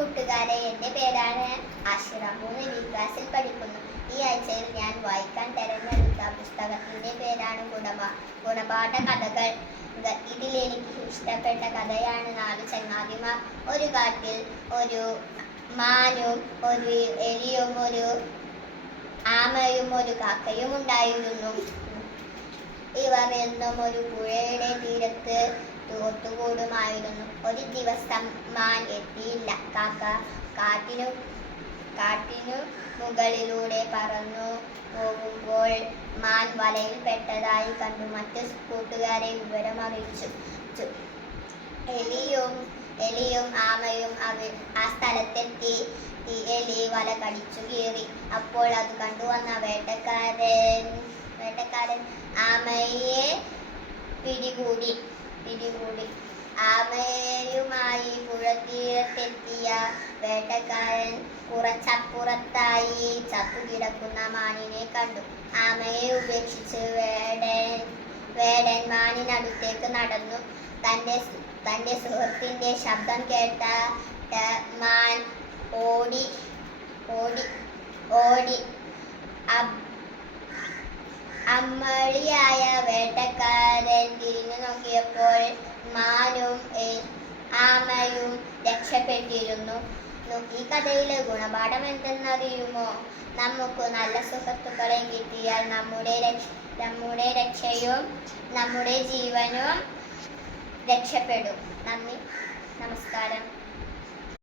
കൂട്ടുകാരെ എന്റെ പേരാണ് ആഷിറ മൂന്ന് ക്ലാസ്സിൽ പഠിക്കുന്നു. ഈ ആഴ്ചയിൽ ഞാൻ വായിക്കാൻ തിരഞ്ഞെടുത്ത പുസ്തകത്തിന്റെ പേരാണ് ഗുണപാ ഗുണപാഠ കഥകൾ. ഇതിൽ ഇതിലെനിക്ക് ഇഷ്ടപ്പെട്ട കഥയാണ് നാല് ചങ്ങാതിമാർ. ഒരു കാട്ടിൽ ഒരു മാനും ഒരു എലിയും ഒരു ആമയും ഒരു കാക്കയും ഉണ്ടായിരുന്നു. ഇവർ എന്നും ഒരു പുഴയുടെ തീരത്ത് ഒത്തുകൂടുമായിരുന്നു ഒരു ദിവസം മാൻ എത്തിയില്ല. കാക്ക കാട്ടിനു കാട്ടിനു മുകളിലൂടെ പറന്നു പോകുമ്പോൾ മാൻ വലയിൽ പെട്ടതായി കണ്ടു. മറ്റു കൂട്ടുകാരെ വിവരം അറിയിച്ചു. എലിയും എലിയും ആമയും അവ ആ സ്ഥലത്തെത്തി. എലി വല കടിച്ചു കീറി. അപ്പോൾ അത് കണ്ടുവന്ന വേട്ടക്കാരൻ വേട്ടക്കാരൻ ആമയെ പിടികൂടി പിടികൂടി. ആമയുമായി പുഴത്തീരത്തെത്തിയ വേട്ടക്കാരൻ കുറച്ചപ്പുറത്തായി ചത്തുകിടക്കുന്ന മാനിനെ കണ്ടു. ആമയെ ഉപേക്ഷിച്ച് വേടൻ വേടൻ മാനിനടുത്തേക്ക് നടന്നു. തന്റെ തന്റെ സുഹൃത്തിന്റെ ശബ്ദം കേട്ട അമ്മളിയായ വേട്ടക്കാരൻ തിരിഞ്ഞു നോക്കിയപ്പോൾ മാനും ആമയും രക്ഷപ്പെട്ടിരുന്നു. ഈ കഥയിലെ ഗുണപാഠം എന്തെന്നറിയുമോ? നമുക്ക് നല്ല സുഹൃത്തുക്കളെ കിട്ടിയാൽ നമ്മുടെ നമ്മുടെ രക്ഷയും നമ്മുടെ ജീവനും രക്ഷപ്പെടും. നന്ദി. നമസ്കാരം.